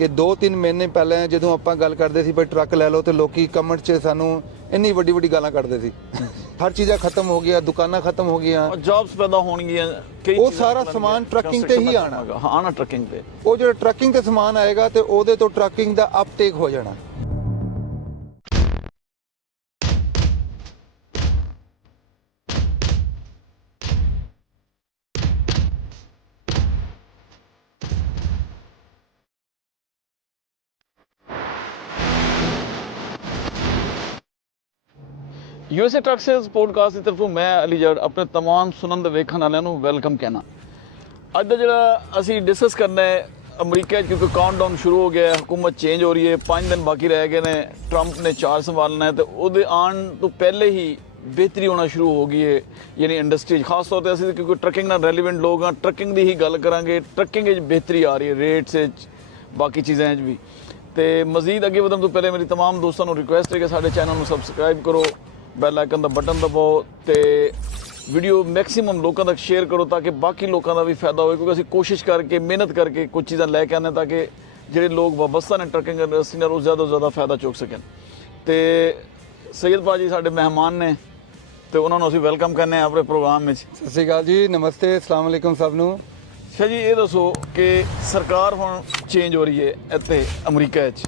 ਕਿ 2-3 ਮਹੀਨੇ ਪਹਿਲਾਂ ਜਦੋਂ ਆਪਾਂ ਗੱਲ ਕਰਦੇ ਸੀ ਵੀ ਟਰੱਕ ਲੈ ਲਓ ਤੇ ਲੋਕੀ ਕਮੈਂਟ 'ਚ ਸਾਨੂੰ ਇੰਨੀ ਵੱਡੀ ਵੱਡੀ ਗਾਲਾਂ ਕੱਢਦੇ ਸੀ। ਹਰ ਚੀਜ਼ਾਂ ਖਤਮ ਹੋ ਗਿਆ ਦੁਕਾਨਾਂ ਖਤਮ ਹੋ ਗਈਆਂ। ਜੌਬਸ ਪੈਦਾ ਹੋਣਗੀਆਂ ਕਈ ਉਹ ਸਾਰਾ ਸਮਾਨ ਟਰੱਕਿੰਗ ਤੇ ਹੀ। ਹਾਂ ਆਣਾ ਟਰੱਕਿੰਗ ਤੇ। ਉਹ ਜਿਹੜਾ ਟਰੱਕਿੰਗ ਤੇ ਸਮਾਨ ਆਏਗਾ ਤੇ ਉਹਦੇ ਤੋਂ ਟਰੱਕਿੰਗ ਦਾ ਅਪਟੇਕ ਹੋ ਜਾਣਾ। ਯੂਐਸਏ ਟਰੱਕ ਸੇਲਸ ਪੋਡਕਾਸਟ ਦੀ ਤਰਫੋਂ ਮੈਂ ਅਲੀ ਜੜ ਆਪਣੇ तमाम ਸੁਣਨ ਦੇ ਵੇਖਣ ਵਾਲਿਆਂ ਨੂੰ ਵੈਲਕਮ ਕਹਿਣਾ ਅੱਜ ਦਾ ਜਿਹੜਾ ਅਸੀਂ ਡਿਸਕਸ ਕਰਨਾ ਹੈ ਅਮਰੀਕਾ 'ਚ ਕਿਉਂਕਿ ਕਾਊਂਟਡਾਊਨ ਸ਼ੁਰੂ ਹੋ ਗਿਆ ਹੈ ਹਕੂਮਤ ਚੇਂਜ ਹੋ ਰਹੀ ਹੈ 5 ਦਿਨ ਬਾਕੀ ਰਹਿ ਗਏ ਨੇ ਟਰੰਪ ਨੇ ਚਾਰ ਸੰਭਾਲਣਾ ਹੈ ਤੇ ਉਹਦੇ ਆਉਣ ਤੋਂ ਪਹਿਲੇ ਹੀ ਬਿਹਤਰੀ ਹੋਣਾ ਸ਼ੁਰੂ ਹੋ ਗਈ ਹੈ ਯਾਨੀ ਇੰਡਸਟਰੀ 'ਚ ਖਾਸ ਤੌਰ ਤੇ ਅਸੀਂ ਕਿਉਂਕਿ ਟਰੱਕਿੰਗ ਨਾਲ ਰੈਲੇਵੈਂਟ ਲੋਕ ਹਾਂ ਟਰੱਕਿੰਗ ਦੀ ਹੀ ਗੱਲ ਕਰਾਂਗੇ ਟਰੱਕਿੰਗ 'ਚ ਬਿਹਤਰੀ ਆ ਰਹੀ ਹੈ ਰੇਟਸ 'ਚ ਬਾਕੀ ਚੀਜ਼ਾਂ 'ਚ ਵੀ ਤੇ ਮਜ਼ੀਦ ਅੱਗੇ ਵਧਣ ਤੋਂ ਪਹਿਲੇ ਮੇਰੀ तमाम ਦੋਸਤਾਂ ਨੂੰ ਰਿਕੁਐਸਟ ਹੈ ਕਿ ਸਾਡੇ ਚੈਨਲ ਨੂੰ ਸਬਸਕ੍ਰਾਈਬ ਕਰੋ ਬੈਲ ਆਈਕਨ ਦਾ ਬਟਨ ਦਬਾਓ ਤੇ ਵੀਡੀਓ ਮੈਕਸਿਮਮ ਲੋਕਾਂ ਤੱਕ ਸ਼ੇਅਰ ਕਰੋ ਤਾਂ ਕਿ ਬਾਕੀ ਲੋਕਾਂ ਦਾ ਵੀ ਫਾਇਦਾ ਹੋਵੇ ਕਿਉਂਕਿ ਅਸੀਂ ਕੋਸ਼ਿਸ਼ ਕਰਕੇ ਮਿਹਨਤ ਕਰਕੇ ਕੁਝ ਚੀਜ਼ਾਂ ਲੈ ਕੇ ਹਾਂ ਤਾਂ ਕਿ ਜਿਹੜੇ ਲੋਕ ਵਾਬਸਤਾ ਨੇ ਟਰੱਕਿੰਗ ਇੰਡਸਟਰੀ ਨਾਲ ਉਹ ਜ਼ਿਆਦਾ ਤੋਂ ਜ਼ਿਆਦਾ ਫਾਇਦਾ ਚੁੱਕ ਸਕਣ। ਤੇ ਸੈਯਦ ਬਾਜੀ ਸਾਡੇ ਮਹਿਮਾਨ ਨੇ ਤੇ ਉਹਨਾਂ ਨੂੰ ਅਸੀਂ ਵੈਲਕਮ ਕਰਨੇ ਆ ਆਪਣੇ ਪ੍ਰੋਗਰਾਮ ਵਿੱਚ। ਸਤਿ ਸ਼੍ਰੀ ਅਕਾਲ ਜੀ ਨਮਸਤੇ ਅਸਲਾਮ ਅਲੈਕੁਮ ਸਭ ਨੂੰ। ਸ਼ਾਹ ਜੀ ਇਹ ਦੱਸੋ ਕਿ ਸਰਕਾਰ ਹੁਣ ਚੇਂਜ ਹੋ ਰਹੀ ਹੈ ਇੱਥੇ ਅਮਰੀਕਾ ਵਿੱਚ।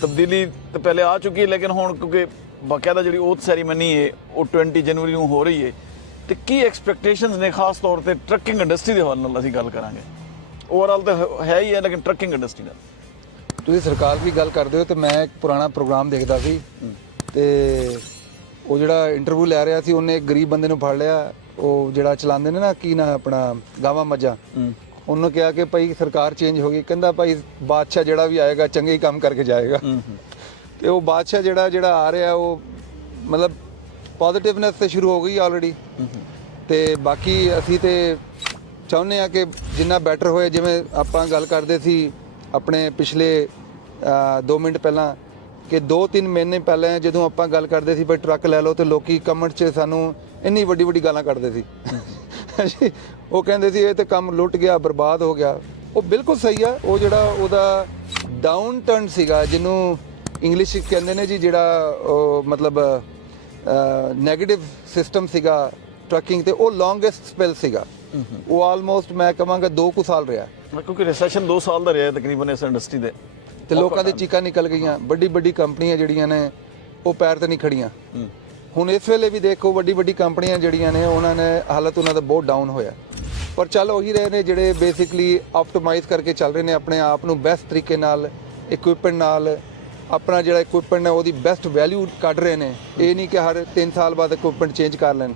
ਤਬਦੀਲੀ ਤਾਂ ਪਹਿਲੇ ਆ ਚੁੱਕੀ ਹੈ ਲੇਕਿਨ ਹੁਣ ਕਿਉਂਕਿ ਬਾਕਾਇਦਾ ਜਿਹੜੀ ਓਥ ਸੈਰੀਮਨੀ ਹੈ ਉਹ 20 ਜਨਵਰੀ ਨੂੰ ਹੋ ਰਹੀ ਹੈ ਤੇ ਕੀ ਐਕਸਪੈਕਟੇਸ਼ਨਸ ਨੇ ਖਾਸ ਤੌਰ ਤੇ ਟਰੱਕਿੰਗ ਇੰਡਸਟਰੀ ਦੇ ਹਵਾਲੇ ਨਾਲ ਅਸੀਂ ਗੱਲ ਕਰਾਂਗੇ? ਓਵਰਆਲ ਤਾਂ ਹੈ- ਹੈ ਹੀ ਲੇਕਿਨ ਟਰੱਕਿੰਗ ਇੰਡਸਟਰੀ ਦਾ ਤੁਸੀਂ ਸਰਕਾਰ ਦੀ ਗੱਲ ਕਰਦੇ ਹੋ ਤੇ ਮੈਂ ਇੱਕ ਪੁਰਾਣਾ ਪ੍ਰੋਗਰਾਮ ਦੇਖਦਾ ਸੀ। ਤੇ ਉਹ ਜਿਹੜਾ ਇੰਟਰਵਿਊ ਲੈ ਰਿਹਾ ਸੀ ਉਹਨੇ ਇੱਕ ਗਰੀਬ ਬੰਦੇ ਨੂੰ ਫੜ ਲਿਆ। ਉਹ ਜਿਹੜਾ ਚਲਾਉਂਦੇ ਨੇ ਨਾ ਕੀ ਨਾ ਆਪਣਾ ਗਾਵਾਂ ਮੱਝਾਂ। ਉਹਨੂੰ ਕਿਹਾ ਕਿ ਭਾਈ ਸਰਕਾਰ ਚੇਂਜ ਹੋ ਗਈ। ਕਹਿੰਦਾ ਭਾਈ ਬਾਦਸ਼ਾਹ ਜਿਹੜਾ ਵੀ ਆਏਗਾ ਚੰਗੇ ਹੀ ਕੰਮ ਕਰਕੇ ਜਾਏਗਾ। ਤੇ ਉਹ ਬਾਦਸ਼ਾਹ ਜਿਹੜਾ ਜਿਹੜਾ ਆ ਰਿਹਾ, ਉਹ ਮਤਲਬ ਪੋਜ਼ਿਟਿਵਨੈਸ ਤੇ ਸ਼ੁਰੂ ਹੋ ਗਈ ਆਲਰੇਡੀ ਤੇ ਬਾਕੀ ਅਸੀਂ ਤੇ ਚਾਹੁੰਦੇ ਆ ਕਿ ਜਿੰਨਾ ਬੈਟਰ ਹੋਏ, ਜਿਵੇਂ ਆਪਾਂ ਗੱਲ ਕਰਦੇ ਸੀ ਆਪਣੇ ਪਿਛਲੇ 2 ਮਿੰਟ ਪਹਿਲਾਂ ਕਿ 2-3 ਮਹੀਨੇ ਪਹਿਲਾਂ ਜਦੋਂ ਆਪਾਂ ਗੱਲ ਕਰਦੇ ਸੀ, ਵੀ ਟਰੱਕ ਲੈ ਲਓ ਤੇ ਲੋਕੀ ਕਮੈਂਟ 'ਚ ਸਾਨੂੰ ਇੰਨੀ ਵੱਡੀ ਵੱਡੀ ਗਾਲਾਂ ਕੱਢਦੇ ਸੀ। ਉਹ ਕਹਿੰਦੇ ਸੀ, ਇਹ ਤੇ ਕੰਮ ਲੁੱਟ ਗਿਆ, ਬਰਬਾਦ ਹੋ ਗਿਆ। ਉਹ ਬਿਲਕੁਲ ਸਹੀ ਆ, ਉਹ ਜਿਹੜਾ ਉਹਦਾ ਡਾਊਨ ਟਰਨ ਸੀਗਾ, ਜਿਹਨੂੰ ਇੰਗਲਿਸ਼ ਕਹਿੰਦੇ ਨੇ ਜੀ ਜਿਹੜਾ ਉਹ ਮਤਲਬ 네ਗੇਟਿਵ ਸਿਸਟਮ ਸੀਗਾ ਟਰੱਕਿੰਗ ਤੇ ਉਹ ਲੌਂਗੇਸਟ ਸਪੈਲ ਸੀਗਾ। ਉਹ ਆਲਮੋਸਟ ਮੈਂ ਕਹਾਂਗਾ 2 ਕੁ ਸਾਲ ਰਿਹਾ। ਕਿਉਂਕਿ ਰਿਸੈਸ਼ਨ 2 ਸਾਲ ਦਾ ਰਿਹਾ ਤਕਰੀਬਨ ਇਸ ਇੰਡਸਟਰੀ ਦੇ। ਤੇ ਲੋਕਾਂ ਦੇ ਚੀਕਾਂ ਨਿਕਲ ਗਈਆਂ ਵੱਡੀ ਵੱਡੀ ਕੰਪਨੀਆਂ ਜਿਹੜੀਆਂ ਨੇ ਉਹ ਪੈਰ ਤੇ ਨਹੀਂ ਖੜੀਆਂ। ਹੁਣ ਇਸ ਵੇਲੇ ਵੀ ਦੇਖੋ ਵੱਡੀ ਵੱਡੀ ਕੰਪਨੀਆਂ ਜਿਹੜੀਆਂ ਨੇ ਉਹਨਾਂ ਨੇ ਹਾਲਤ ਉਹਨਾਂ ਦਾ ਬਹੁਤ ਡਾਊਨ ਹੋਇਆ। ਪਰ ਚੱਲ ਉਹੀ ਰਹੇ ਨੇ ਜਿਹੜੇ ਬੇਸਿਕਲੀ ਆਪਟੀਮਾਈਜ਼ ਕਰਕੇ ਚੱਲ ਰਹੇ ਨੇ ਆਪਣੇ ਆਪ ਨੂੰ ਬੈਸਟ ਤਰੀਕੇ ਨਾਲ ਇਕਵਿਪਮੈਂਟ ਨਾਲ ਆਪਣਾ ਜਿਹੜਾ ਇਕਵਿਪਮੈਂਟ ਹੈ ਉਹਦੀ ਬੈਸਟ ਵੈਲਿਊ ਕੱਢ ਰਹੇ ਨੇ। ਇਹ ਨਹੀਂ ਕਿ ਹਰ 3 ਸਾਲ ਬਾਅਦ ਇਕਵਿਪਮੈਂਟ ਚੇਂਜ ਕਰ ਲੈਣ।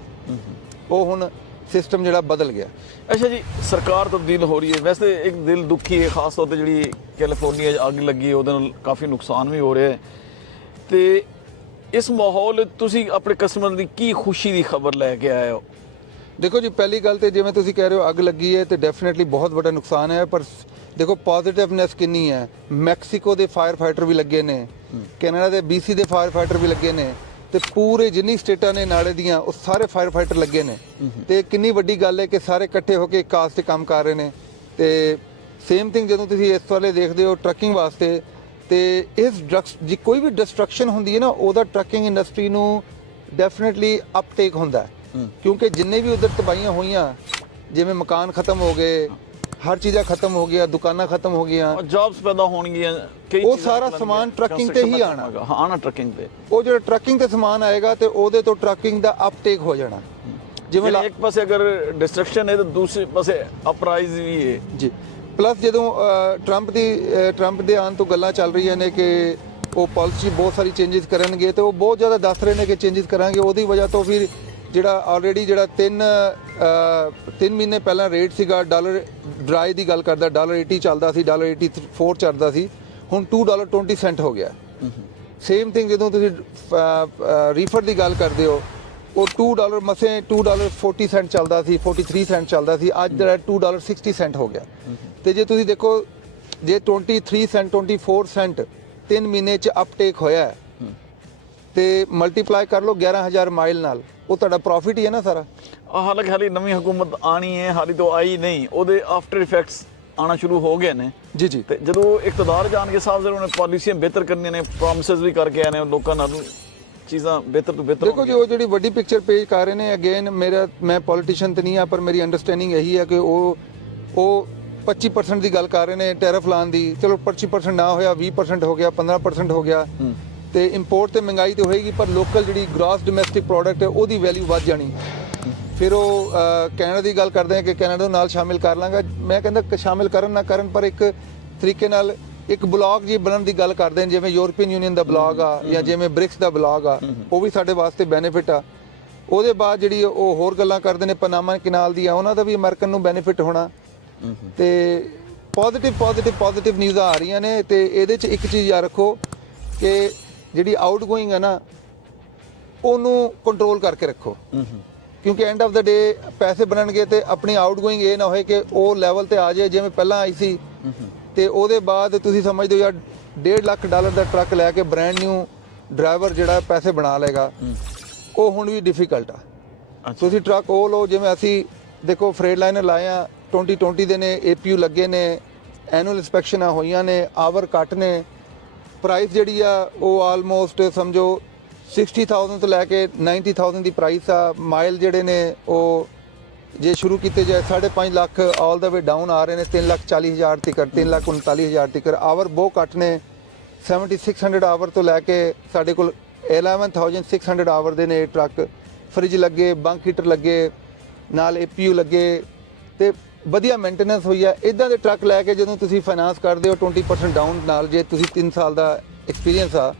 ਉਹ ਹੁਣ ਸਿਸਟਮ ਜਿਹੜਾ ਬਦਲ ਗਿਆ। ਅੱਛਾ ਜੀ ਸਰਕਾਰ ਤਬਦੀਲ ਹੋ ਰਹੀ ਹੈ। ਵੈਸੇ ਇੱਕ ਦਿਲ ਦੁਖੀ ਹੈ ਖਾਸ ਤੌਰ ਤੇ ਜਿਹੜੀ ਕੈਲੀਫੋਰਨੀਆ 'ਚ ਅੱਗ ਲੱਗੀ ਉਹਦੇ ਨਾਲ ਕਾਫੀ ਨੁਕਸਾਨ ਵੀ ਹੋ ਰਿਹਾ ਹੈ। ਤੇ ਇਸ ਮਾਹੌਲ ਤੁਸੀਂ ਆਪਣੇ ਕਸਟਮਰ ਦੀ ਕੀ ਖੁਸ਼ੀ ਦੀ ਖਬਰ ਲੈ ਕੇ ਆਏ ਹੋ? ਦੇਖੋ ਜੀ ਪਹਿਲੀ ਗੱਲ ਤੇ ਜਿਵੇਂ ਤੁਸੀਂ ਕਹਿ ਰਹੇ ਹੋ ਅੱਗ ਲੱਗੀ ਹੈ ਤੇ ਡੈਫੀਨਿਟਲੀ ਬਹੁਤ ਵੱਡਾ ਨੁਕਸਾਨ ਹੈ ਪਰ ਦੇਖੋ ਪੋਜ਼ਿਟਿਵਨੈਸ ਕਿੰਨੀ ਹੈ? ਮੈਕਸੀਕੋ ਦੇ ਫਾਇਰ ਫਾਈਟਰ ਵੀ ਲੱਗੇ ਨੇ। ਕੈਨੇਡਾ ਦੇ BC ਦੇ ਫਾਇਰ ਫਾਈਟਰ ਵੀ ਲੱਗੇ ਨੇ। ਤੇ ਪੂਰੇ ਜਿੰਨੀ ਸਟੇਟਾਂ ਨੇ ਨਾਲੇ ਦੀਆਂ ਉਹ ਸਾਰੇ ਫਾਇਰ ਫਾਈਟਰ ਲੱਗੇ ਨੇ। ਤੇ ਕਿੰਨੀ ਵੱਡੀ ਗੱਲ ਹੈ ਕਿ ਸਾਰੇ ਇਕੱਠੇ ਹੋ ਕੇ ਇੱਕ ਕਾਸ ਤੇ ਕੰਮ ਕਰ ਰਹੇ ਨੇ। ਤੇ ਸੇਮ ਥਿੰਗ ਜਦੋਂ ਤੁਸੀਂ ਇਸ ਵਾਲੇ ਦੇਖਦੇ ਹੋ ਟਰੱਕਿੰਗ ਵਾਸਤੇ ਤੇ ਇਸ ਡਰੱਗਸ ਜੀ ਕੋਈ ਵੀ ਡਿਸਟਰਕਸ਼ਨ ਹੁੰਦੀ ਹੈ ਨਾ ਉਹਦਾ ਟਰੱਕਿੰਗ ਇੰਡਸਟਰੀ ਨੂੰ ਡੈਫੀਨਿਟਲੀ ਅਪਟੇਕ ਹੁੰਦਾ ਕਿਉਂਕਿ ਜਿੰਨੇ ਵੀ ਉਧਰ ਤਬਾਹੀਆਂ ਹੋਈਆਂ ਜਿਵੇਂ ਮਕਾਨ ਖਤਮ ਹੋ ਗਏ ਹਰ ਚੀਜ਼ਾਂ ਖਤਮ ਹੋ ਗਿਆ ਦੁਕਾਨਾਂ ਖਤਮ ਹੋ ਗਈਆਂ। ਜੌਬਸ ਪੈਦਾ ਹੋਣਗੀਆਂ ਕਈ ਉਹ ਸਾਰਾ ਸਮਾਨ ਟਰੱਕਿੰਗ ਤੇ ਹੀ। ਹਾਂ ਆਣਾ ਟਰੱਕਿੰਗ ਤੇ। ਉਹ ਜਿਹੜਾ ਟਰੱਕਿੰਗ ਤੇ ਸਮਾਨ ਆਏਗਾ ਤੇ ਉਹਦੇ ਤੋਂ ਟਰੱਕਿੰਗ ਦਾ ਅਪਟੇਕ ਹੋ ਜਾਣਾ। ਜਿਵੇਂ ਇੱਕ ਪਾਸੇ ਅਗਰ ਡਿਸਟਰਕਸ਼ਨ ਹੈ ਤਾਂ ਦੂਸਰੇ ਪਾਸੇ ਅਪਰਾਈਜ਼ ਵੀ ਹੈ। ਜੀ। ਪਲੱਸ ਜਦੋਂ ਟਰੰਪ ਦੀ ਟਰੰਪ ਦੇ ਆਉਣ ਤੋਂ ਗੱਲਾਂ ਚੱਲ ਰਹੀਆਂ ਨੇ ਕਿ ਉਹ ਪਾਲਿਸੀ ਬਹੁਤ ਸਾਰੀ ਚੇਂਜਸ ਕਰਨਗੇ ਤੇ ਉਹ ਬਹੁਤ ਜ਼ਿਆਦਾ ਦੱਸ ਰਹੇ ਨੇ ਕਿ ਚੇਂਜਸ ਕਰਾਂਗੇ। ਉਹਦੀ ਵਜ੍ਹਾ ਤੋਂ ਫਿਰ ਜਿਹੜਾ ਆਲਰੇਡੀ ਜਿਹੜਾ 3 3 ਮਹੀਨੇ ਪਹਿਲਾਂ ਰੇਟ ਸੀਗਾ ਡਾਲਰ ਡਰਾਈ ਦੀ ਗੱਲ ਕਰਦਾ ਡਾਲਰ 80 ਚੱਲਦਾ ਸੀ ਡਾਲਰ 84 ਚੱਲਦਾ ਸੀ ਹੁਣ 2 ਡਾਲਰ 20 ਸੈਂਟ ਹੋ ਗਿਆ। ਸੇਮ ਥਿੰਗ ਜਦੋਂ ਤੁਸੀਂ ਰੀਫਰ ਦੀ ਗੱਲ ਕਰਦੇ ਹੋ ਉਹ 2 ਡਾਲਰ ਮਸੇ 2 ਡਾਲਰ 40 ਸੈਂਟ ਚੱਲਦਾ ਸੀ 43 ਸੈਂਟ ਚੱਲਦਾ ਸੀ ਅੱਜ ਜਿਹੜਾ 2 ਡਾਲਰ 60 ਸੈਂਟ ਹੋ ਗਿਆ। ਤੇ ਜੇ ਤੁਸੀਂ ਦੇਖੋ ਜੇ 23 ਸੈਂਟ 24 ਸੈਂਟ 3 ਮਹੀਨੇ ਚ ਅਪਟੇਕ ਹੋਇਆ ਹੈ, ਤੇ ਮਲਟੀਪਲਾਈ ਕਰ ਲਓ 11000 ਮਾਈਲ ਨਾਲ ਉਹ ਤੁਹਾਡਾ ਪ੍ਰੋਫਿਟ ਹੀ ਹੈ ਨਾ ਸਾਰਾ। ਹਾਲਾਂਕਿ ਹਾਲੀ ਨਵੀਂ ਹਕੂਮਤ ਆਣੀ ਹੈ ਹਾਲੀ ਤੋਂ ਆਈ ਨਹੀਂ ਉਹਦੇ ਆਫਟਰ ਇਫੈਕਟਸ ਆਣਾ ਸ਼ੁਰੂ ਹੋ ਗਏ ਨੇ। ਜੀ ਜੀ। ਤੇ ਜਦੋਂ ਇਕਤਦਾਰ ਜਾਣਗੇ ਸਾਹਿਬ ਜ਼ਰੂਰ ਉਹਨੇ ਪਾਲਿਸੀਆਂ ਬਿਹਤਰ ਕਰਨੀਆਂ ਨੇ ਪ੍ਰੋਮਿਸਸ ਵੀ ਕਰਕੇ ਆਏ ਨੇ ਲੋਕਾਂ ਨਾਲ ਚੀਜ਼ਾਂ ਬਿਹਤਰ ਤੋਂ ਬਿਹਤਰ ਦੇਖੋ ਜੀ ਉਹ ਜਿਹੜੀ ਵੱਡੀ ਪਿਕਚਰ ਪੇਜ ਕਰ ਰਹੇ ਨੇ ਅਗੇਨ ਮੇਰਾ ਮੈਂ ਪੋਲੀਟੀਸ਼ੀਅਨ ਤੇ ਨਹੀਂ ਆ ਪਰ ਮੇਰੀ ਅੰਡਰਸਟੈਂਡਿੰਗ ਇਹੀ ਹੈ ਕਿ ਉਹ ਉਹ 25% ਦੀ ਗੱਲ ਕਰ ਰਹੇ ਨੇ ਟੈਰਿਫ ਲਾਉਣ ਦੀ। ਚਲੋ 25% ਨਾ ਹੋਇਆ 20% ਹੋ ਗਿਆ 15% ਹੋ ਗਿਆ। ਤੇ ਇੰਪੋਰਟ ਤੇ ਮਹਿੰਗਾਈ ਤੇ ਹੋਏਗੀ ਪਰ ਲੋਕਲ ਜਿਹੜੀ ਗ੍ਰਾਸ ਡੋਮੈਸਟਿਕ ਪ੍ਰੋਡਕਟ ਹੈ ਉਹਦੀ ਵੈਲਿਊ ਵੱਧ ਜਾਣੀ। ਫਿਰ ਉਹ ਕੈਨੇਡਾ ਦੀ ਗੱਲ ਕਰਦੇ ਆ ਕਿ ਕੈਨੇਡਾ ਨੂੰ ਨਾਲ ਸ਼ਾਮਿਲ ਕਰ ਲਾਂਗਾ। ਮੈਂ ਕਹਿੰਦਾ ਸ਼ਾਮਿਲ ਕਰਨ ਨਾ ਕਰਨ, ਪਰ ਇੱਕ ਤਰੀਕੇ ਨਾਲ ਇੱਕ ਬਲੌਗ ਜੀ ਬਣਨ ਦੀ ਗੱਲ ਕਰਦੇ ਨੇ ਜਿਵੇਂ ਯੂਰਪੀਅਨ ਯੂਨੀਅਨ ਦਾ ਬਲੌਗ ਆ ਜਾਂ ਜਿਵੇਂ ਬ੍ਰਿਕਸ ਦਾ ਬਲੌਗ ਆ, ਉਹ ਵੀ ਸਾਡੇ ਵਾਸਤੇ ਬੈਨੀਫਿਟ ਆ। ਉਹਦੇ ਬਾਅਦ ਜਿਹੜੀ ਉਹ ਹੋਰ ਗੱਲਾਂ ਕਰਦੇ ਨੇ, ਪਨਾਮਾ ਕਨਾਲ ਦੀ ਆ, ਉਹਨਾਂ ਦਾ ਵੀ ਅਮਰੀਕਨ ਨੂੰ ਬੈਨੀਫਿਟ ਹੋਣਾ। ਤੇ ਪੋਜ਼ਿਟਿਵ ਪੋਜ਼ਿਟਿਵ ਪੋਜ਼ਿਟਿਵ ਨਿਊਜ਼ ਆ ਰਹੀਆਂ ਨੇ, ਤੇ ਇਹਦੇ ਚ ਇੱਕ ਚੀਜ਼ ਯਾਦ ਰੱਖੋ ਕਿ ਜਿਹੜੀ ਆਊਟਗੋਇੰਗ ਹੈ ਨਾ, ਉਹਨੂੰ ਕੰਟਰੋਲ ਕਰਕੇ ਰੱਖੋ। ਕਿਉਂਕਿ ਐਂਡ ਆਫ ਦਾ ਡੇ ਪੈਸੇ ਬਣਨਗੇ ਤੇ ਆਪਣੀ ਆਊਟਗੋਇੰਗ ਇਹ ਨਾ ਹੋਏ ਕਿ ਉਹ ਲੈਵਲ ਤੇ ਆ ਜਾਏ ਜਿਵੇਂ ਪਹਿਲਾਂ ਆਈ ਸੀ। ਤੇ ਉਹਦੇ ਬਾਅਦ ਤੁਸੀਂ ਸਮਝਦੇ ਹੋ ਯਾਰ 1.5 ਲੱਖ ਡਾਲਰ ਦਾ ਟਰੱਕ ਲੈ ਕੇ ਬ੍ਰਾਂਡ ਨਿਊ ਡਰਾਈਵਰ ਜਿਹੜਾ ਪੈਸੇ ਬਣਾ ਲੇਗਾ ਉਹ ਹੁਣ ਵੀ ਡਿਫਿਕਲਟ ਆ। ਤੁਸੀਂ ਟਰੱਕ ਉਹ ਲਓ ਜਿਵੇਂ ਅਸੀਂ ਦੇਖੋ ਫਰੇਡ ਲਾਈਨਰ ਲਾਏ ਆ 2020 ਦੇ ਨੇ ਏਪੀਯੂ ਲੱਗੇ ਨੇ ਐਨੂਅਲ ਇਨਸਪੈਕਸ਼ਨਾਂ ਹੋਈਆਂ ਨੇ ਆਵਰ ਕੱਟ ਨੇ। ਪ੍ਰਾਈਸ ਜਿਹੜੀ ਆ ਉਹ ਆਲਮੋਸਟ ਸਮਝੋ 60000 ਤੋਂ ਲੈ ਕੇ 90000 ਦੀ ਪ੍ਰਾਈਸ ਆ। ਮਾਈਲ ਜਿਹੜੇ ਨੇ ਉਹ ਜੇ ਸ਼ੁਰੂ ਕੀਤੇ ਜਾਏ 5.5 ਲੱਖ ਆਲ ਦਾ ਵੇ ਡਾਊਨ ਆ ਰਹੇ ਨੇ। 3 ਲੱਖ 40 ਹਜ਼ਾਰ ਤੱਕ 3 ਲੱਖ 39 ਹਜ਼ਾਰ ਤੱਕ ਆਵਰ ਬਹੁਤ ਘੱਟ ਨੇ। 7600 ਆਵਰ ਤੋਂ ਲੈ ਕੇ ਸਾਡੇ ਕੋਲ 11600 ਆਵਰ ਦੇ ਨੇ ਟਰੱਕ ਫ੍ਰਿਜ ਲੱਗੇ ਬੰਕ ਹੀਟਰ ਲੱਗੇ, ਨਾਲ ਏਪੀਯੂ ਲੱਗੇ। ਤੇ ਵਧੀਆ ਮੇਨਟੇਨੈਂਸ ਹੋਈ ਆ। ਇਦਾਂ ਦੇ ਟਰੱਕ ਲੈ ਕੇ ਜਦੋਂ ਤੁਸੀਂ ਫਾਈਨਾਂਸ ਕਰਦੇ ਹੋ 20% ਡਾਊਨ ਨਾਲ। ਜੇ ਤੁਸੀਂ 3 ਸਾਲ ਦਾ ਐਕਸਪੀਰੀਅੰਸ ਆ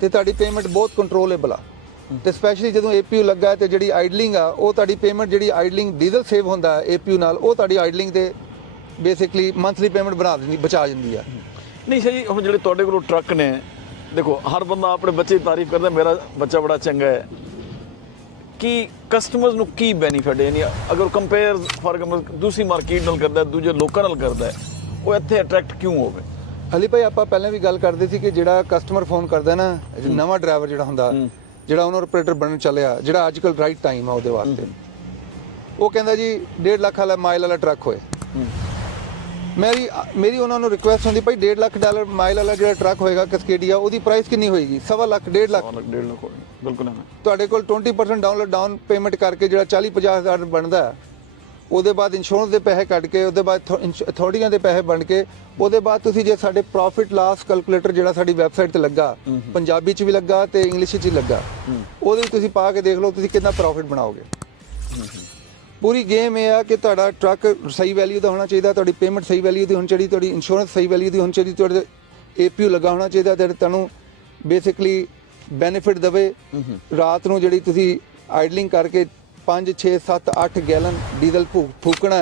ਤੇ ਤੁਹਾਡੀ ਪੇਮੈਂਟ ਬਹੁਤ ਕੰਟਰੋਲੇਬਲ ਆ। ਤੇ ਸਪੈਸ਼ਲੀ ਜਦੋਂ ਏਪੀਯੂ ਲੱਗਾ ਤੇ ਜਿਹੜੀ ਆਈਡਲਿੰਗ ਆ ਉਹ ਤੁਹਾਡੀ ਪੇਮੈਂਟ ਜਿਹੜੀ ਆਈਡਲਿੰਗ ਡੀਜ਼ਲ ਸੇਵ ਹੁੰਦਾ ਏਪੀਯੂ ਨਾਲ ਉਹ ਤੁਹਾਡੀ ਆਈਡਲਿੰਗ ਤੇ ਬੇਸਿਕਲੀ ਮੰਥਲੀ ਪੇਮੈਂਟ ਬਣਾ ਦਿੰਦੀ ਬਚਾ ਜਾਂਦੀ ਆ। ਨਹੀਂ ਸਹੀ ਹੁਣ ਜਿਹੜੇ ਤੁਹਾਡੇ ਕੋਲ ਟਰੱਕ ਨੇ ਦੇਖੋ ਹਰ ਬੰਦਾ ਆਪਣੇ ਬੱਚੇ ਦੀ ਤਾਰੀਫ ਕਰਦਾ ਮੇਰਾ ਬੱਚਾ ਬੜਾ ਚੰਗਾ ਹੈ। ਕਿ ਕਸਟਮਰਸ ਨੂੰ ਕੀ ਬੈਨੀਫਿਟ ਹੈ? ਯਾਨੀ ਅਗਰ ਕੰਪੇਅਰ ਫਾਰ ਐਗਜ਼ਾਮਪਲ ਦੂਸਰੀ ਮਾਰਕੀਟ ਨਾਲ ਕਰਦਾ ਦੂਜੇ ਲੋਕਾਂ ਨਾਲ ਕਰਦਾ ਉਹ ਇੱਥੇ ਅਟਰੈਕਟ ਕਿਉਂ ਹੋਵੇ? ਅਲੀ ਭਾਈ ਆਪਾਂ ਪਹਿਲਾਂ ਵੀ ਗੱਲ ਕਰਦੇ ਸੀ ਕਿ ਜਿਹੜਾ ਕਸਟਮਰ ਫੋਨ ਕਰਦਾ ਨਾ ਨਵਾਂ ਡਰਾਈਵਰ ਜਿਹੜਾ ਹੁੰਦਾ ਜਿਹੜਾ ਓਨਰ ਆਪਰੇਟਰ ਬਣਨ ਚੱਲਿਆ ਜਿਹੜਾ ਅੱਜ ਕੱਲ ਰਾਈਟ ਟਾਈਮ ਆ ਉਹਦੇ ਵਾਸਤੇ। ਉਹ ਕਹਿੰਦਾ ਜੀ 1.5 ਲੱਖ ਵਾਲਾ ਮਾਈਲ ਵਾਲਾ ਟਰੱਕ ਹੋਏ ਮੇਰੀ ਮੇਰੀ ਉਹਨਾਂ ਨੂੰ ਰਿਕੁਐਸਟ ਹੁੰਦੀ ਭਾਈ 1.5 ਲੱਖ ਡਾਲਰ ਮਾਈਲ ਵਾਲਾ ਜਿਹੜਾ ਟਰੱਕ ਹੋਏਗਾ ਕਸਕੇਡੀਆ ਉਹਦੀ ਪ੍ਰਾਈਸ ਕਿੰਨੀ ਹੋਏਗੀ? ਸਵਾ ਲੱਖ 1.5 ਲੱਖ? ਔਰ ਡੇਢ ਲੱਖ ਹੋਵੇ ਬਿਲਕੁਲ ਤੁਹਾਡੇ ਕੋਲ 20% ਡਾਊਨ ਡਾਊਨ ਪੇਮੈਂਟ ਕਰਕੇ ਜਿਹੜਾ 40 50 ਹਜ਼ਾਰ ਬਣਦਾ ਹੈ, ਉਹਦੇ ਬਾਅਦ ਇੰਸ਼ੋਰੈਂਸ ਦੇ ਪੈਸੇ ਕੱਢ ਕੇ ਉਹਦੇ ਬਾਅਦ ਅਥਾਰਟੀਆਂ ਦੇ ਪੈਸੇ ਬਣ ਕੇ ਉਹਦੇ ਬਾਅਦ ਤੁਸੀਂ ਜੇ ਸਾਡੇ ਪ੍ਰੋਫਿਟ ਲਾਸ ਕੈਲਕੂਲੇਟਰ ਜਿਹੜਾ ਸਾਡੀ ਵੈਬਸਾਈਟ ਤੇ ਲੱਗਾ ਪੰਜਾਬੀ ਚ ਵੀ ਲੱਗਾ ਤੇ ਇੰਗਲਿਸ਼ ਚ ਵੀ ਲੱਗਾ ਉਹਦੇ ਵਿੱਚ ਤੁਸੀਂ ਪਾ ਕੇ ਦੇਖ ਲਓ ਤੁਸੀਂ ਕਿੰਨਾ ਪ੍ਰੋਫਿਟ ਬਣਾਓਗੇ। ਪੂਰੀ ਗੇਮ ਇਹ ਆ ਕਿ ਤੁਹਾਡਾ ਟਰੱਕ ਸਹੀ ਵੈਲਿਊ ਦਾ ਹੋਣਾ ਚਾਹੀਦਾ ਤੁਹਾਡੀ ਪੇਮੈਂਟ ਸਹੀ ਵੈਲਿਊ ਦੀ ਹੋਣੀ ਚਾਹੀਦੀ ਤੁਹਾਡੀ ਇੰਸ਼ੋਰੈਂਸ ਸਹੀ ਵੈਲਿਊ ਦੀ ਹੋਣੀ ਚਾਹੀਦੀ ਤੁਹਾਡੇ ਏਪੀਯੂ ਲੱਗਾ ਹੋਣਾ ਚਾਹੀਦਾ ਤੇ ਤੁਹਾਨੂੰ ਬੇਸਿਕਲੀ ਬੈਨੀਫਿਟ ਦਵੇ। ਰਾਤ ਨੂੰ ਜਿਹੜੀ ਤੁਸੀਂ ਆਈਡਲਿੰਗ ਕਰਕੇ 5 6 7 8 ਗੈਲਨ ਡੀਜ਼ਲ ਫੂਕਣਾ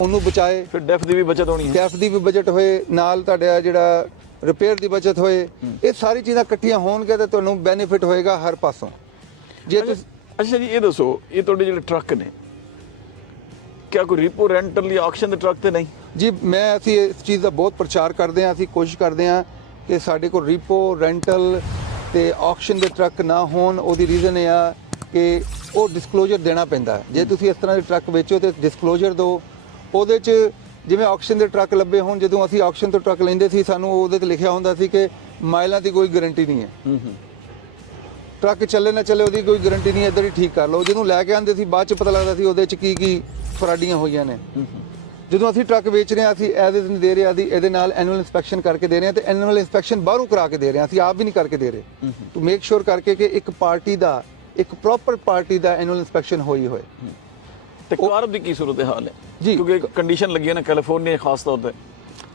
ਉਹਨੂੰ ਬਚਾਏ। ਫਿਰ ਡੈਫ ਦੀ ਵੀ ਬਚਤ ਹੋਣੀ ਹੈ। ਕੈਫ ਦੀ ਵੀ ਬਜਟ ਹੋਏ ਨਾਲ ਤੁਹਾਡਾ ਜਿਹੜਾ ਰਿਪੇਅਰ ਦੀ ਬਚਤ ਹੋਏ। ਇਹ ਸਾਰੀ ਚੀਜ਼ਾਂ ਇਕੱਠੀਆਂ ਹੋਣਗੇ ਤੇ ਤੁਹਾਨੂੰ ਬੈਨੀਫਿਟ ਹੋਏਗਾ ਹਰ ਪਾਸੋਂ। ਜੇ ਤੁਸੀਂ ਅੱਛਾ ਜੀ ਇਹ ਦੱਸੋ ਇਹ ਤੁਹਾਡੇ ਜਿਹੜੇ ਟਰੱਕ ਨੇ ਕਿਆ ਕੋਈ ਰਿਪੋ ਰੈਂਟਲ ਜਾਂ ਆਕਸ਼ਨ ਦੇ ਟਰੱਕ ਤੇ ਨਹੀਂ? ਜੀ ਮੈਂ ਅਸੀਂ ਇਸ ਚੀਜ਼ ਦਾ ਬਹੁਤ ਪ੍ਰਚਾਰ ਕਰਦੇ ਹਾਂ ਅਸੀਂ ਕੋਸ਼ਿਸ਼ ਕਰਦੇ ਹਾਂ ਕਿ ਸਾਡੇ ਕੋਲ ਰੀਪੋ ਰੈਂਟਲ ਤੇ ਆਕਸ਼ਨ ਦੇ ਟਰੱਕ ਨਾ ਹੋਣ ਉਹਦੀ ਰੀਜ਼ਨ ਇਹ ਆ ਕਿ ਉਹ ਡਿਸਕਲੋਜ਼ਰ ਦੇਣਾ ਪੈਂਦਾ। ਜੇ ਤੁਸੀਂ ਇਸ ਤਰ੍ਹਾਂ ਦੇ ਟਰੱਕ ਵੇਚੋ ਤੇ ਡਿਸਕਲੋਜ਼ਰ ਦਿਓ ਉਹਦੇ 'ਚ ਜਿਵੇਂ ਆਕਸ਼ਨ ਦੇ ਟਰੱਕ ਲੱਭੇ ਹੋਣ ਜਦੋਂ ਅਸੀਂ ਆਕਸ਼ਨ ਤੋਂ ਟਰੱਕ ਲੈਂਦੇ ਸੀ ਸਾਨੂੰ ਉਹਦੇ ਤੇ ਲਿਖਿਆ ਹੁੰਦਾ ਸੀ ਕਿ ਮਾਈਲਾਂ ਦੀ ਕੋਈ ਗਾਰੰਟੀ ਨਹੀਂ ਹੈ। ਟਰੱਕ ਚੱਲੇ ਨਾ ਚੱਲੇ ਉਹਦੀ ਕੋਈ ਗਾਰੰਟੀ ਨਹੀਂ ਇੱਧਰ ਹੀ ਠੀਕ ਕਰ ਲਓ। ਜਦੋਂ ਲੈ ਕੇ ਆਂਦੇ ਸੀ ਬਾਅਦ ਚ ਪਤਾ ਲੱਗਦਾ ਸੀ ਉਹਦੇ ਚ ਕੀ ਕੀ ਫਰਾਡੀਆਂ ਹੋਈਆਂ ਨੇ। ਜਦੋਂ ਅਸੀਂ ਟਰੱਕ ਵੇਚ ਰਹੇ ਹਾਂ ਅਸੀਂ ਐਜ਼ ਇਟ ਦੇ ਰਹੇ ਅਸੀਂ ਇਹਦੇ ਨਾਲ ਐਨੂਅਲ ਇਨਸਪੈਕਸ਼ਨ ਕਰਕੇ ਦੇ ਰਹੇ ਹਾਂ ਤੇ ਐਨੂਅਲ ਇਨਸਪੈਕਸ਼ਨ ਬਾਹਰੋਂ ਕਰਾ ਕੇ ਦੇ ਰਹੇ ਹਾਂ ਅਸੀਂ ਆਪ ਵੀ ਨਹੀਂ ਕਰਕੇ ਦੇ ਰਹੇ। ਟੂ ਮੇਕ ਸ਼ੋਰ ਕਰਕੇ ਕਿ ਇੱਕ ਪਾਰਟੀ ਦਾ ਇੱਕ ਪ੍ਰੋਪਰ ਪਾਰਟੀ ਦਾ ਐਨੂਅਲ ਇਨਸਪੈਕਸ਼ਨ ਹੋਈ ਹੋਏ। ਤੇ ਕਾਰ ਦੀ ਕੀ ਸੂਰਤ ਹਾਲ ਹੈ ਜੀ। ਕਿਉਂਕਿ ਕੰਡੀਸ਼ਨ ਲੱਗੀ ਹੈ ਨਾ ਕੈਲੀਫੋਰਨੀਆ ਖਾਸ ਤੌਰ ਤੇ।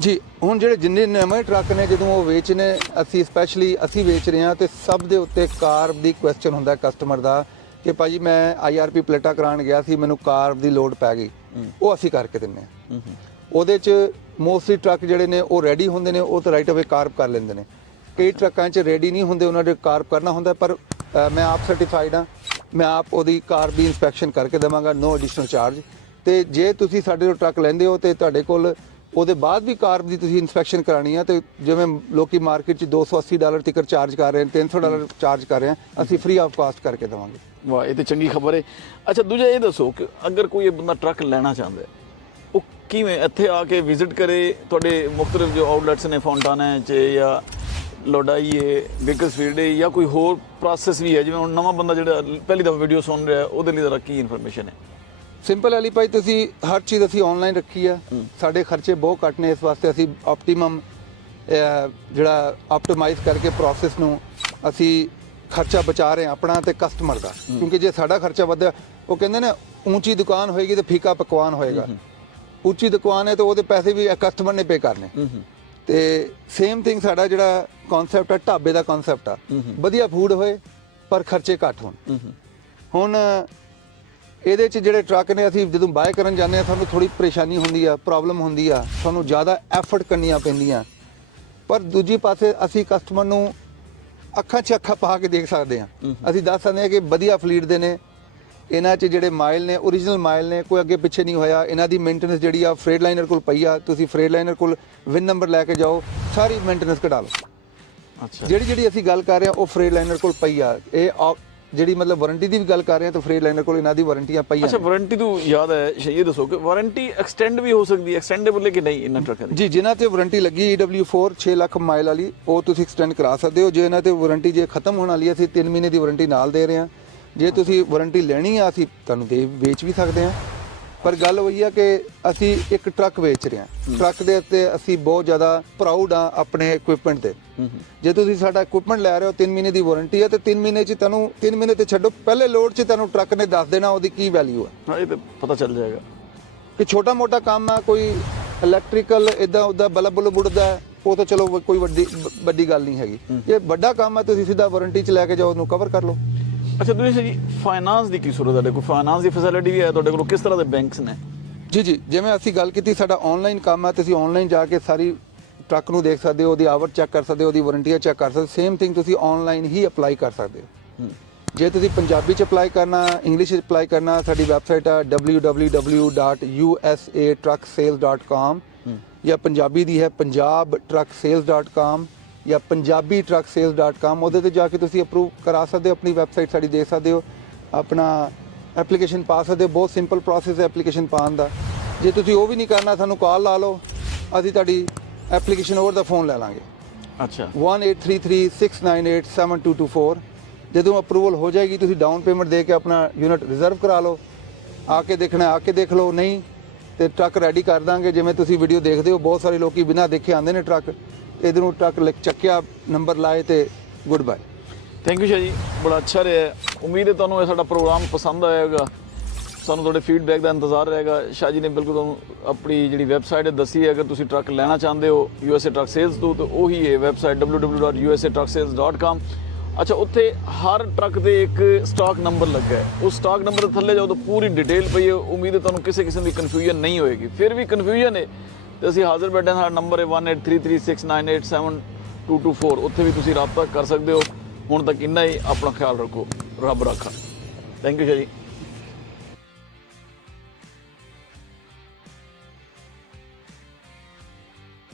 ਜੀ ਹੁਣ ਜਿਹੜੇ ਜਿੰਨੇ ਨਵੇਂ ਟਰੱਕ ਨੇ ਜਦੋਂ ਉਹ ਵੇਚਨੇ ਅਸੀਂ ਸਪੈਸ਼ਲੀ ਅਸੀਂ ਵੇਚ ਰਹੇ ਹਾਂ ਤੇ ਸਭ ਦੇ ਉੱਤੇ ਕਾਰ ਦੀ ਕੁਐਸਚਨ ਹੁੰਦਾ ਕਸਟਮਰ ਦਾ ਕਿ ਭਾਜੀ ਮੈਂ ਆਈਆਰਪੀ ਪਲੇਟਾ ਕਰਾਉਣ ਗਿਆ ਸੀ ਮੈਨੂੰ ਕਾਰ ਦੀ ਲੋਡ ਪੈ ਗਈ। ਉਹ ਅਸੀਂ ਕਰਕੇ ਦਿੰਨੇ ਆ ਉਹਦੇ ਚ ਮੋਸਟਲੀ ਟਰੱਕ ਜਿਹੜੇ ਨੇ ਉਹ ਰੈਡੀ ਹੁੰਦੇ ਨੇ ਉਹ ਤਾਂ ਰਾਈਟ ਅਵੇ ਕਾਰਬ ਕਰ ਲੈਂਦੇ ਨੇ। ਕਈ ਟਰੱਕਾਂ 'ਚ ਰੈਡੀ ਨਹੀਂ ਹੁੰਦੇ, ਉਹਨਾਂ ਦੇ ਕਾਰਬ ਕਰਨਾ ਹੁੰਦਾ, ਪਰ ਮੈਂ ਆਪ ਸਰਟੀਫਾਈਡ ਆ ਮੈਂ ਆਪ ਉਹਦੀ ਕਾਰ ਦੀ ਇਨਸਪੈਕਸ਼ਨ ਕਰਕੇ ਦੇਵਾਂਗਾ ਨੋ ਐਡੀਸ਼ਨਲ ਚਾਰਜ ਤੇ ਜੇ ਤੁਸੀਂ ਸਾਡੇ ਤੋਂ ਟਰੱਕ ਲੈਂਦੇ ਹੋ ਤੇ ਤੁਹਾਡੇ ਕੋਲ ਉਹਦੇ ਬਾਅਦ ਵੀ ਕਾਰ ਦੀ ਤੁਸੀਂ ਇਨਸਪੈਕਸ਼ਨ ਕਰਾਣੀ ਆ, ਤੇ ਜਿਵੇਂ ਲੋਕੀ ਮਾਰਕੀਟ 'ਚ 280 ਡਾਲਰ ਤੱਕ ਚਾਰਜ ਕਰ ਰਹੇ ਨੇ 300 ਡਾਲਰ ਚਾਰਜ ਕਰ ਰਹੇ ਆ, ਅਸੀਂ ਫ੍ਰੀ ਆਫ ਕਾਸਟ ਕਰਕੇ ਦੇਵਾਂਗੇ। ਵਾਹ, ਇਹ ਤੇ ਚੰਗੀ ਖਬਰ ਹੈ ਅੱਛਾ, ਦੂਜਾ ਇਹ ਦੱਸੋ ਕਿ ਅਗਰ ਕੋਈ ਇਹ ਬੰਦਾ ਟਰੱਕ ਲੈਣਾ ਚਾਹੁੰਦਾ ਹੈ, ਉਹ ਕਿਵੇਂ ਇੱਥੇ ਆ ਕੇ ਵਿਜ਼ਿਟ ਕਰੇ? ਤੁਹਾਡੇ ਮੁxtਲਫ ਜੋ ਆਊਟਲੈਟਸ ਨੇ ਫੌਂਟਾਨਾ ਚ ਜਾਂ ਲੋਡਾਈ ਹੈ ਬੇਕਰਸਫੀਲਡ ਜਾਂ ਕੋਈ ਹੋਰ ਪ੍ਰੋਸੈਸ ਵੀ ਹੈ? ਜਿਵੇਂ ਹੁਣ ਨਵਾਂ ਬੰਦਾ ਜਿਹੜਾ ਪਹਿਲੀ ਦਫਾ ਵੀਡੀਓ ਸੁਣ ਰਿਹਾ ਉਹਦੇ ਲਈ ਜ਼ਰਾ ਕੀ ਇਨਫੋਰਮੇਸ਼ਨ ਹੈ? ਸਿੰਪਲ ਵਾਲੀ ਭਾਈ ਤੁਸੀਂ ਹਰ ਚੀਜ਼ ਅਸੀਂ ਆਨਲਾਈਨ ਰੱਖੀ ਆ। ਸਾਡੇ ਖਰਚੇ ਬਹੁਤ ਘੱਟ ਨੇ ਇਸ ਵਾਸਤੇ ਅਸੀਂ ਆਪਟੀਮਮ ਜਿਹੜਾ ਆਪਟੀਮਾਈਜ਼ ਕਰਕੇ ਪ੍ਰੋਸੈਸ ਨੂੰ ਅਸੀਂ ਖਰਚਾ ਬਚਾ ਰਹੇ ਆਪਣਾ ਤੇ ਕਸਟਮਰ ਦਾ। ਕਿਉਂਕਿ ਜੇ ਸਾਡਾ ਖਰਚਾ ਵਧਿਆ ਉਹ ਕਹਿੰਦੇ ਨੇ ਉੱਚੀ ਦੁਕਾਨ ਹੋਏਗੀ ਤੇ ਫੀਕਾ ਪਕਵਾਨ ਹੋਏਗਾ। ਉੱਚੀ ਦੁਕਾਨ ਹੈ ਤੇ ਉਹਦੇ ਪੈਸੇ ਵੀ ਕਸਟਮਰ ਨੇ ਪੇ ਕਰਨੇ। ਤੇ ਸੇਮ ਥਿੰਗ ਸਾਡਾ ਜਿਹੜਾ ਕਨਸੈਪਟ ਹੈ ਢਾਬੇ ਦਾ ਕਨਸੈਪਟ ਆ। ਵਧੀਆ ਫੂਡ ਹੋਏ ਪਰ ਖਰਚੇ ਘੱਟ ਹੋਣ। ਹੁਣ ਇਹਦੇ ਚ ਜਿਹੜੇ ਟਰੱਕ ਨੇ ਅਸੀਂ ਜਦੋਂ ਬਾਏ ਕਰਨ ਜਾਂਦੇ ਆ ਸਾਨੂੰ ਥੋੜੀ ਪਰੇਸ਼ਾਨੀ ਹੁੰਦੀ ਆ ਪ੍ਰੋਬਲਮ ਹੁੰਦੀ ਆ। ਸਾਨੂੰ ਜ਼ਿਆਦਾ ਐਫਰਟ ਕਰਨੀਆਂ ਪੈਂਦੀਆਂ। ਪਰ ਦੂਜੀ ਪਾਸੇ ਅਸੀਂ ਕਸਟਮਰ ਨੂੰ ਅੱਖਾਂ 'ਚ ਅੱਖਾਂ ਪਾ ਕੇ ਦੇਖ ਸਕਦੇ ਆ। ਅਸੀਂ ਦੱਸ ਸਕਦੇ ਆ ਕਿ ਵਧੀਆ ਫਲੀਟ ਦੇ ਨੇ ਇਹਨਾਂ 'ਚ ਜਿਹੜੇ ਮਾਈਲ ਨੇ origignal ਮਾਈਲ ਨੇ ਕੋਈ ਅੱਗੇ ਪਿੱਛੇ ਨਹੀਂ ਹੋਇਆ। ਇਹਨਾਂ ਦੀ ਮੇਨਟੇਨੈਂਸ ਜਿਹੜੀ ਆ ਫਰੇਡ ਲਾਈਨਰ ਕੋਲ ਪਈ ਆ। ਤੁਸੀਂ ਫਰੇਡ ਲਾਈਨਰ ਕੋਲ ਵਿਨ ਨੰਬਰ ਲੈ ਕੇ ਜਾਓ ਸਾਰੀ ਮੇਨਟੇਨੈਂਸ ਕਢਾ ਲਓ। ਅੱਛਾ। ਜਿਹੜੀ ਜਿਹੜੀ ਅਸੀਂ ਗੱਲ ਕਰ ਰਹੇ ਹਾਂ ਉਹ ਫਰੇਡ ਲਾਈਨਰ ਕੋਲ ਪਈ ਆ। ਇਹ ਆ- ਜਿਹੜੀ ਮਤਲਬ ਵਾਰੰਟੀ ਦੀ ਵੀ ਗੱਲ ਕਰ ਰਹੇ ਹਾਂ ਤਾਂ ਫਰੇਡ ਲਾਈਨਰ ਕੋਲ ਇਹਨਾਂ ਦੀ ਵਾਰੰਟੀਆਂ ਪਈਆਂ ਅੱਛਾ। ਵਾਰੰਟੀ ਤੋਂ ਯਾਦ ਹੈ ਸ਼ਾਇਦ ਦੱਸੋ ਕਿ ਵਾਰੰਟੀ ਐਕਸਟੈਂਡ ਵੀ ਹੋ ਸਕਦੀ ਹੈ ਐਕਸਟੈਂਡੇਬਲ ਹੈ ਕਿ ਨਹੀਂ ਇਹਨਾਂ ਟਰੱਕਾਂ ਦੀ? ਜੀ ਜਿਨ੍ਹਾਂ ਤੇ ਵਾਰੰਟੀ ਲੱਗੀ E EW4 6 ਲੱਖ ਮਾਈਲ ਵਾਲੀ ਉਹ ਤੁਸੀਂ ਐਕਸਟੈਂਡ ਕਰਾ ਸਕਦੇ ਹੋ। ਜੇ ਇਹਨਾਂ ਤੇ ਵਾਰੰਟੀ ਜੇ ਖਤਮ ਹੋਣ ਵਾਲੀ ਹੈ ਅਸੀਂ 3 ਮਹੀਨੇ ਦੀ ਵਾਰੰਟੀ ਨਾਲ ਦੇ ਰਹੇ ਹਾਂ। ਜੇ ਤੁਸੀਂ ਵਾਰੰਟੀ ਲੈਣੀ ਆ ਅਸੀਂ ਤੁਹਾਨੂੰ ਦੇ ਵੇਚ ਵੀ ਸਕਦੇ ਹਾਂ ਪਰ ਗੱਲ ਉਹੀ ਆ ਕਿ ਅਸੀਂ ਇੱਕ ਟਰੱਕ ਵੇਚ ਰਹੇ ਹਾਂ। ਟਰੱਕ ਦੇ ਉੱਤੇ ਅਸੀਂ ਬਹੁਤ ਜ਼ਿਆਦਾ ਪ੍ਰਾਊਡ ਆ ਆਪਣੇ ਇਕਵਿਪਮੈਂਟ ਤੇ। ਜੇ ਤੁਸੀਂ ਸਾਡਾ ਇਕਵਿਪਮੈਂਟ ਲੈ ਰਹੇ ਹੋ 3 ਮਹੀਨੇ ਦੀ ਵਾਰੰਟੀ ਹੈ ਤੇ 3 ਮਹੀਨੇ 'ਚ ਤੁਹਾਨੂੰ 3 ਮਹੀਨੇ ਤੇ ਛੱਡੋ ਪਹਿਲੇ ਲੋਡ 'ਚ ਤੁਹਾਨੂੰ ਟਰੱਕ ਨੇ ਦੱਸ ਦੇਣਾ ਉਹਦੀ ਕੀ ਵੈਲਿਊ ਹੈ ਹਾਂ ਇਹ ਤਾਂ ਪਤਾ ਚੱਲ ਜਾਏਗਾ। ਕਿ ਛੋਟਾ ਮੋਟਾ ਕੰਮ ਆ ਕੋਈ ਇਲੈਕਟ੍ਰੀਕਲ ਇਦਾਂ ਉਦਾਂ ਬਲਬ ਬੁਲਬ ਉੱਡਦਾ ਉਹ ਤਾਂ ਚਲੋ ਕੋਈ ਵੱਡੀ ਵੱਡੀ ਗੱਲ ਨਹੀਂ ਹੈਗੀ। ਇਹ ਵੱਡਾ ਕੰਮ ਆ ਤੁਸੀਂ ਸਿੱਧਾ ਵਾਰੰਟੀ 'ਚ ਲੈ ਕੇ ਜਾਓ ਉਹਨੂੰ ਕਵਰ ਕਰ ਲਓ। ਅੱਛਾ ਤੁਸੀਂ ਜੀ ਫਾਈਨਾਂਸ ਦੀ ਕੀ ਸੂਰਤ ਹੈ ਕੋਲ? ਫਾਈਨਾਂਸ ਦੀ ਫੈਸਿਲਿਟੀ ਵੀ ਹੈ ਤੁਹਾਡੇ ਕੋਲ? ਕਿਸ ਤਰ੍ਹਾਂ ਦੇ ਬੈਂਕਸ ਨੇ? ਜੀ ਜੀ ਜਿਵੇਂ ਅਸੀਂ ਗੱਲ ਕੀਤੀ ਸਾਡਾ ਆਨਲਾਈਨ ਕੰਮ ਆ ਤੁਸੀਂ ਆਨਲਾਈਨ ਜਾ ਕੇ ਸਾਰੀ ਟਰੱਕ ਨੂੰ ਦੇਖ ਸਕਦੇ ਹੋ ਉਹਦੀ ਆਵਰ ਚੈੱਕ ਕਰ ਸਕਦੇ ਹੋ ਉਹਦੀ ਵਾਰੰਟੀਆਂ ਚੈੱਕ ਕਰ ਸਕਦੇ ਸੇਮ ਥਿੰਗ ਤੁਸੀਂ ਆਨਲਾਈਨ ਹੀ ਅਪਲਾਈ ਕਰ ਸਕਦੇ ਹੋ। ਜੇ ਤੁਸੀਂ ਪੰਜਾਬੀ ਚ ਅਪਲਾਈ ਕਰਨਾ ਇੰਗਲਿਸ਼ ਚ ਅਪਲਾਈ ਕਰਨਾ ਸਾਡੀ ਵੈਬਸਾਈਟ ਆ www.usatrucksales.com ਜਾਂ ਪੰਜਾਬੀ ਦੀ ਹੈ punjabtrucksales.com ਜਾਂ punjabitrucksales.com ਉਹਦੇ ਤੇ ਜਾ ਕੇ ਤੁਸੀਂ ਅਪਰੂਵ ਕਰਾ ਸਕਦੇ ਹੋ ਆਪਣੀ ਵੈਬਸਾਈਟ ਸਾਡੀ ਦੇਖ ਸਕਦੇ ਹੋ ਆਪਣਾ ਐਪਲੀਕੇਸ਼ਨ ਪਾ ਸਕਦੇ ਹੋ ਬਹੁਤ ਸਿੰਪਲ ਪ੍ਰੋਸੈਸ ਹੈ ਐਪਲੀਕੇਸ਼ਨ ਪਾਉਣ ਦਾ। ਜੇ ਤੁਸੀਂ ਉਹ ਵੀ ਨਹੀਂ ਕਰਨਾ ਸਾਨੂੰ ਕਾਲ ਲਾ ਲਓ ਅਸੀਂ ਤੁਹਾਡੀ ਐਪਲੀਕੇਸ਼ਨ ਓਵਰ ਦਾ ਫੋਨ ਲੈ ਲਾਂਗੇ। ਅੱਛਾ। 183369872224 ਜਦੋਂ ਅਪਰੂਵਲ ਹੋ ਜਾਏਗੀ ਤੁਸੀਂ ਡਾਊਨ ਪੇਮੈਂਟ ਦੇ ਕੇ ਆਪਣਾ ਯੂਨਿਟ ਰਿਜ਼ਰਵ ਕਰਾ ਲਓ। ਆ ਕੇ ਦੇਖਣਾ ਆ ਕੇ ਦੇਖ ਲਓ ਨਹੀਂ ਤੇ ਟਰੱਕ ਰੈਡੀ ਕਰ ਦਾਂਗੇ। ਜਿਵੇਂ ਤੁਸੀਂ ਵੀਡੀਓ ਦੇਖਦੇ ਹੋ ਬਹੁਤ ਸਾਰੇ ਲੋਕੀ ਬਿਨਾਂ ਦੇਖੇ ਆਉਂਦੇ ਨੇ ਟਰੱਕ ਇਹਦੇ ਨੂੰ ਟਰੱਕ ਲਿਖ ਚੱਕਿਆ, ਨੰਬਰ ਲਾਏ ਤੇ good bye thank you Shah ji ਬੜਾ ਅੱਛਾ ਰਿਹਾ ਉਮੀਦ ਹੈ ਤੁਹਾਨੂੰ ਇਹ ਸਾਡਾ ਪ੍ਰੋਗਰਾਮ ਪਸੰਦ ਆਇਆ ਆਏਗਾ। ਸਾਨੂੰ ਤੁਹਾਡੇ ਫੀਡਬੈਕ ਦਾ ਇੰਤਜ਼ਾਰ ਰਹੇਗਾ। ਸ਼ਾਹ ਜੀ ਨੇ ਬਿਲਕੁਲ ਤੁਹਾਨੂੰ ਆਪਣੀ ਜਿਹੜੀ ਵੈਬਸਾਈਟ ਹੈ ਦੱਸੀ ਹੈ। ਅਗਰ ਤੁਸੀਂ ਟਰੱਕ ਲੈਣਾ ਚਾਹੁੰਦੇ ਹੋ USA ਟਰੱਕ ਸੇਲਸ ਤੋਂ, ਤਾਂ ਉਹੀ ਹੈ ਵੈਬਸਾਈਟ www.usatrucksales.com ਅੱਛਾ, ਉੱਥੇ ਹਰ ਟਰੱਕ ਦੇ ਇੱਕ ਸਟਾਕ ਨੰਬਰ ਲੱਗਾ ਹੈ। ਉਸ ਸਟਾਕ ਨੰਬਰ ਦੇ ਥੱਲੇ ਜਾਓ ਤਾਂ ਪੂਰੀ ਡਿਟੇਲ ਪਈ ਹੈ। ਉਮੀਦ ਹੈ ਤੁਹਾਨੂੰ ਕਿਸੇ ਕਿਸਮ ਦੀ ਕਨਫਿਊਜ਼ਨ ਨਹੀਂ ਹੋਏਗੀ। ਫਿਰ ਵੀ ਕਨਫਿਊਜ਼ਨ ਹੈ। ਤੇ ਅਸੀਂ ਹਾਜ਼ਰ ਬੈਠੇ ਸਾਡਾ ਨੰਬਰ ਹੈ 183369872224 ਉੱਥੇ ਵੀ ਤੁਸੀਂ ਰਾਬਤਾ ਕਰ ਸਕਦੇ ਹੋ। ਹੁਣ ਤੱਕ ਇੰਨਾ ਹੀ ਆਪਣਾ ਖਿਆਲ ਰੱਖੋ। ਰੱਬ ਰੱਖਾ। ਥੈਂਕ ਯੂ ਸ਼ਾਹ ਜੀ